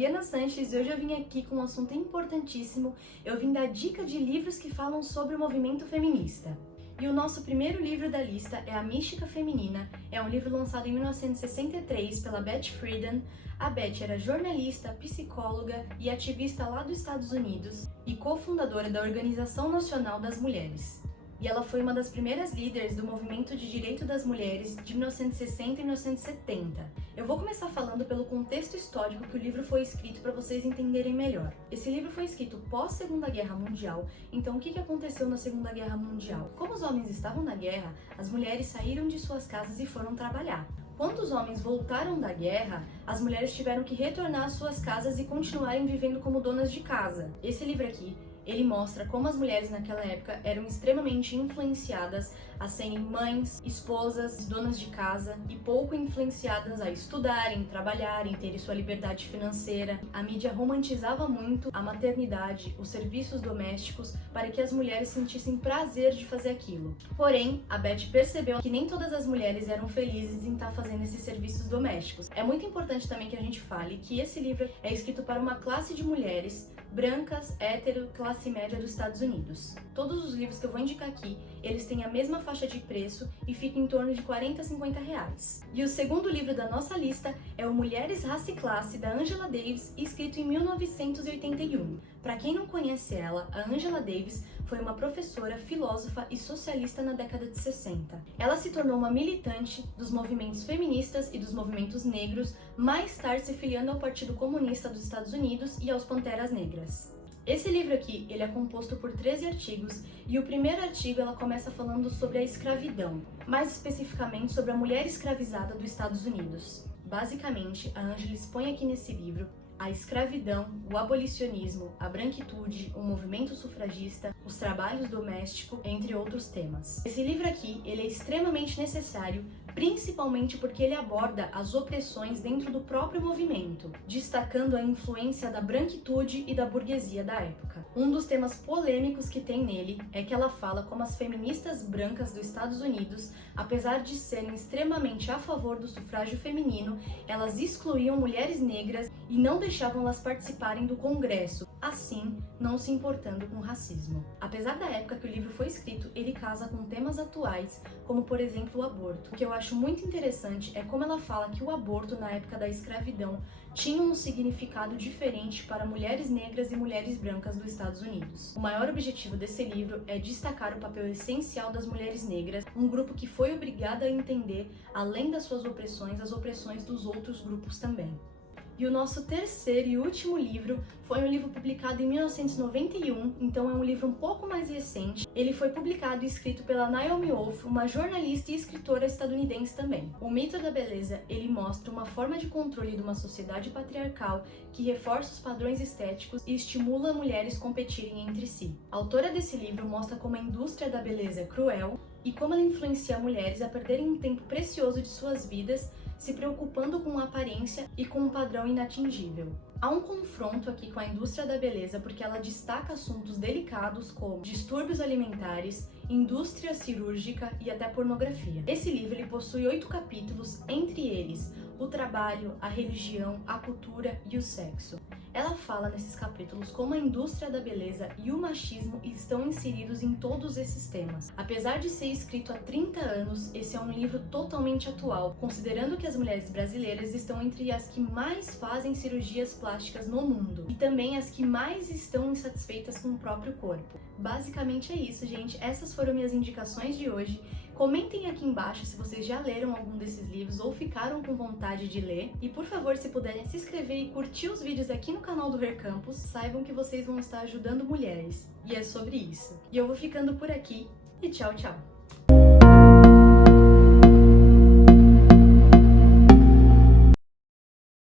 Ariana Sanches e hoje eu vim aqui com um assunto importantíssimo. Eu vim dar dica de livros que falam sobre o movimento feminista. E o nosso primeiro livro da lista é A Mística Feminina. É um livro lançado em 1963 pela Beth Friedan. A Beth era jornalista, psicóloga e ativista lá dos Estados Unidos e cofundadora da Organização Nacional das Mulheres. E ela foi uma das primeiras líderes do movimento de direito das mulheres de 1960 e 1970. Eu vou começar falando pelo contexto histórico que o livro foi escrito para vocês entenderem melhor. Esse livro foi escrito pós-Segunda Guerra Mundial, então o que aconteceu na Segunda Guerra Mundial? Como os homens estavam na guerra, as mulheres saíram de suas casas e foram trabalhar. Quando os homens voltaram da guerra, as mulheres tiveram que retornar às suas casas e continuarem vivendo como donas de casa. Esse livro aqui, ele mostra como as mulheres naquela época eram extremamente influenciadas a serem mães, esposas, donas de casa e pouco influenciadas a estudarem, trabalharem, terem sua liberdade financeira. A mídia romantizava muito a maternidade, os serviços domésticos, para que as mulheres sentissem prazer de fazer aquilo. Porém, a Beth percebeu que nem todas as mulheres eram felizes em estar fazendo esses serviços domésticos. É muito importante também que a gente fale que esse livro é escrito para uma classe de mulheres brancas, hétero, classe média dos Estados Unidos. Todos os livros que eu vou indicar aqui, eles têm a mesma faixa de preço e ficam em torno de 40 a 50 reais. E o segundo livro da nossa lista é o Mulheres, Raça e Classe, da Angela Davis, escrito em 1981. Para quem não conhece ela, a Angela Davis foi uma professora, filósofa e socialista na década de 60. Ela se tornou uma militante dos movimentos feministas e dos movimentos negros, mais tarde se filiando ao Partido Comunista dos Estados Unidos e aos Panteras Negras. Esse livro aqui, ele é composto por 13 artigos e o primeiro artigo ela começa falando sobre a escravidão, mais especificamente sobre a mulher escravizada dos Estados Unidos. Basicamente, a Angela expõe aqui nesse livro a escravidão, o abolicionismo, a branquitude, o movimento sufragista, os trabalhos domésticos, entre outros temas. Esse livro aqui, ele é extremamente necessário, principalmente porque ele aborda as opressões dentro do próprio movimento, destacando a influência da branquitude e da burguesia da época. Um dos temas polêmicos que tem nele é que ela fala como as feministas brancas dos Estados Unidos, apesar de serem extremamente a favor do sufrágio feminino, elas excluíam mulheres negras e não deixavam elas participarem do Congresso, assim não se importando com o racismo. Apesar da época que o livro foi escrito, ele casa com temas atuais, como por exemplo o aborto. O que eu acho muito interessante é como ela fala que o aborto na época da escravidão tinha um significado diferente para mulheres negras e mulheres brancas dos Estados Unidos. O maior objetivo desse livro é destacar o papel essencial das mulheres negras, um grupo que foi obrigado a entender, além das suas opressões, as opressões dos outros grupos também. E o nosso terceiro e último livro foi um livro publicado em 1991, então é um livro um pouco mais recente. Ele foi publicado e escrito pela Naomi Wolf, uma jornalista e escritora estadunidense também. O Mito da Beleza, ele mostra uma forma de controle de uma sociedade patriarcal que reforça os padrões estéticos e estimula mulheres competirem entre si. A autora desse livro mostra como a indústria da beleza é cruel e como ela influencia mulheres a perderem um tempo precioso de suas vidas se preocupando com a aparência e com um padrão inatingível. Há um confronto aqui com a indústria da beleza porque ela destaca assuntos delicados como distúrbios alimentares, indústria cirúrgica e até pornografia. Esse livro ele possui 8 capítulos, entre eles o trabalho, a religião, a cultura e o sexo. Ela fala nesses capítulos como a indústria da beleza e o machismo estão inseridos em todos esses temas. Apesar de ser escrito há 30 anos, esse é um livro totalmente atual, considerando que as mulheres brasileiras estão entre as que mais fazem cirurgias plásticas no mundo e também as que mais estão insatisfeitas com o próprio corpo. Basicamente é isso, gente. Essas foram minhas indicações de hoje. Comentem aqui embaixo se vocês já leram algum desses livros ou ficaram com vontade de ler. E por favor, se puderem se inscrever e curtir os vídeos aqui no canal do Her Campus, saibam que vocês vão estar ajudando mulheres. E é sobre isso. E eu vou ficando por aqui e tchau, tchau!